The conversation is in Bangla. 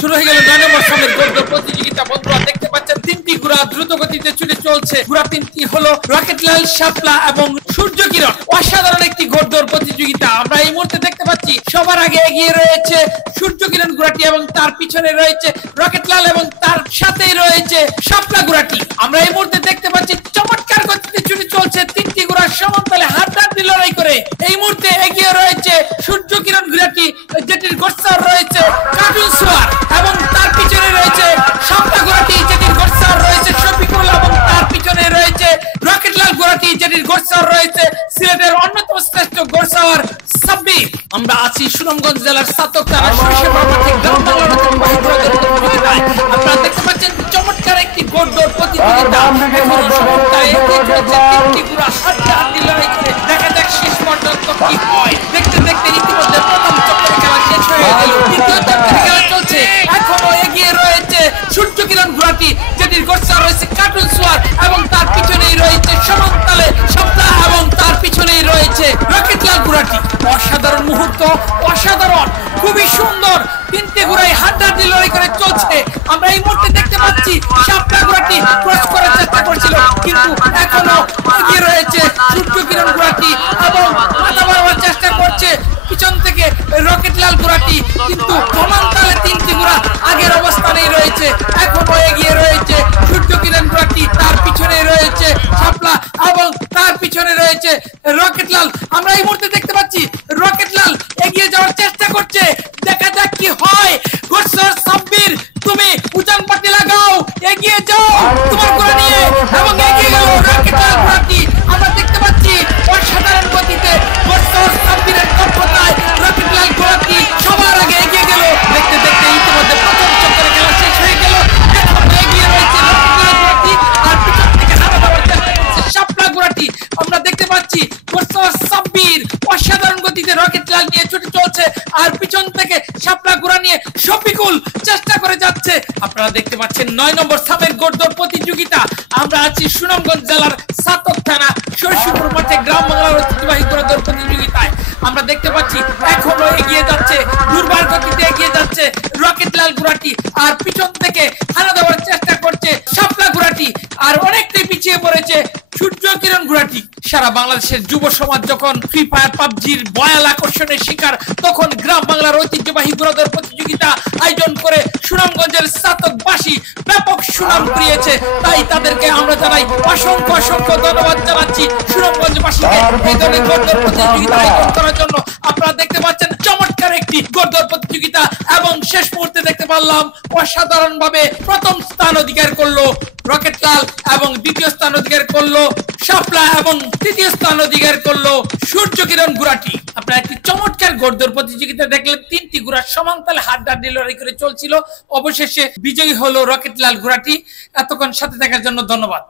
শুরু হয়ে গেল 9 নম্বর সামের গোল্ড প্রতিযোগিতা। বন্ধুরা দেখতে পাচ্ছেন তিনটি ঘোড়া দ্রুত গতিতে ছুটে চলছে। ঘোড়া তিনটি হলো রকেটলাল, শাপলা এবং সূর্য কিরণ। অসাধারণ একটি ঘোড়দৌড় প্রতিযোগিতা আমরা এই মুহূর্তে দেখতে পাচ্ছি। সবার আগে এগিয়ে রয়েছে সূর্য কিরণ ঘোড়াটি এবং তার পিছনে রয়েছে রকেটলাল এবং তার সাথেই রয়েছে শাপলা ঘোড়াটি। আমরা এই মুহূর্তে দেখতে পাচ্ছি চমৎকার গতিতে ছুটে চলছে তিনটি ঘোড়া সমান্তরালে হাড্ডাহাড্ডি লড়াই করে। এই মুহূর্তে এগিয়ে রয়েছে সূর্য কিরণ ঘোড়াটি, যেটির গোটসার রয়েছে কার্টুন সোয়ার এবং তার পিছনে রয়েছে শাপলা ঘোড়াটি, যেটির গোটসার রয়েছে শফিকুল এবং তার পিছনে রয়েছে রকেটলাল ঘোড়াটি, যেটির গোটসার রয়েছে সিলেটের অন্যতম শ্রেষ্ঠ গোটসাওয়ার সাব্বির। আমরা আছি সুনামগঞ্জ জেলার সাতক থানার শৈশবের মাঠে গ্রাম বাংলার প্রতিযোগিতায়। আপনারা দেখতে পাচ্ছেন চমৎকার একটি ঘোড়দৌড় প্রতিযোগিতা। এখনো সমতায় তিনটি ঘোড়া হাড্ডাহাড্ডি লড়াই করে। দেখা যাক শেষ পর্যন্ত কি হয়। দেখতে দেখতে ইতিমধ্যে প্রথম চক্করে খেলা শেষ হয়ে গেল, দ্বিতীয় চক্করে খেলা চলছে। এখনো এগিয়ে রয়েছে সূর্য কিরণ ঘোড়াটি, যেটির গোটসার রয়েছে কার্টুন সোয়ার এবং তার পিছনেই রয়েছে সমান্তালে শাপলা এবং তার পিছনেই রয়েছে রকেটলাল ঘোড়াটি। অসাধারণ মুহূর্ত, অসাধারণ, খুবই সুন্দর। তিনটে ঘোড়াই হাড্ডাহাড্ডি লড়াই করে চলছে। আমরা এই মুহূর্তে দেখতে পাচ্ছি শাপলা ঘোড়াটি ক্রস করার চেষ্টা করছিল, কিন্তু এখনো এগিয়ে রয়েছে সূর্য কিরণ ঘোড়াটি এবং মাথা বাড়াবার চেষ্টা করছে পিছন থেকে রকেটলাল ঘোড়াটি, কিন্তু সমান্তালে তিনটি ঘোড়া আগের অবস্থানেই রয়েছে। এখনো এগিয়ে রয়েছে সূর্য কিরণ ঘোড়াটি, তার পিছনে রয়েছে শাপলা এবং তার পিছনে রয়েছে রকেটলাল। আমরা এই মুহূর্তে দেখতে পাচ্ছি রকেটলাল এগিয়ে যাওয়ার চেষ্টা করছে। দেখা যাক কি হয়। গোটসার সাব্বির, তুমি উজান পাটি লাগাও, এগিয়ে যাও তোমার ঘোড়া নিয়ে এবং এগিয়ে গেল রকেটলাল ঘোড়াটি। আমরা দেখতে পাচ্ছি অসাধারণ গতিতে গোটসার সাব্বিরের দক্ষতায় রকেটলাল ঘোড়াটি সবার আগে এগিয়ে গেল। দেখতে দেখতে ইতিমধ্যে প্রথম চক্করে খেলা শেষ হয়ে গেল। এখন এগিয়ে রয়েছে রকেটলাল ঘোড়াটি আর পিছন থেকে হানা দেওয়ার চেষ্টা করছে শাপলা ঘোড়াটি। আমরা দেখতে পাচ্ছি গোটসার সাব্বির অসাধারণ গতিতে রকেটলাল নিয়ে ছুটে চলছে আর পিছন থেকে শাপলা ঘোড়া নিয়ে শফিকুল চেষ্টা করে যাচ্ছে। আপনারা দেখতে পাচ্ছেন 9 নম্বর সামের ঘোড়দৌড় প্রতিযোগিতা। আমরা আছি সুনামগঞ্জ জেলার সাতক থানা শৈশবপুর মাঠে গ্রাম বাংলার ঐতিহ্যবাহী ঘোড়দৌড় প্রতিযোগিতায়। আমরা দেখতে পাচ্ছি এখনো এগিয়ে যাচ্ছে, দুর্বার গতিতে এগিয়ে যাচ্ছে রকেটলাল ঘোড়াটি আর পিছন থেকে হানা দেওয়ার চেষ্টা করছে শাপলা ঘোড়াটি আর অনেকটাই পিছিয়ে পড়েছে সূর্য কিরণ ঘোড়াটি। সারা বাংলাদেশের যুব সমাজ যখন ফ্রি ফায়ার পাবজির ভয়াল আকর্ষণের শিকার, তখন গ্রাম বাংলার ঐতিহ্যবাহী ঘোড়দৌড় প্রতিযোগিতা আয়োজন করে সুনামগঞ্জের সাতকবাসী ব্যাপক সুনাম কুড়িয়েছে। তাই তাদেরকে আমরা জানাই অসংখ্য অসংখ্য ধন্যবাদ জানাচ্ছি সুনামগঞ্জবাসীকে এই ধরনের ঘোড়দৌড় প্রতিযোগিতা আয়োজন করার জন্য। আপনারা দেখতে পাচ্ছেন চমৎকার একটি ঘোড়দৌড় প্রতিযোগিতা এবং শেষ মুহূর্তে দেখতে পারলাম অসাধারণ ভাবে প্রথম স্থান অধিকার করলো রকেটলাল এবং দ্বিতীয় স্থান অধিকার করলো শাপলা এবং তৃতীয় স্থান অধিকার করলো সূর্য কিরণ ঘোড়াটি। আপনারা একটি চমৎকার ঘোড়দৌড় প্রতিযোগিতা দেখলেন। তিনটি ঘোড়া সমান্তরালে হাড্ডাহাড্ডি লড়াই করে চলছিল। অবশেষে বিজয়ী হলো রকেটলাল ঘোড়াটি। এতক্ষণ সাথে থাকার জন্য ধন্যবাদ।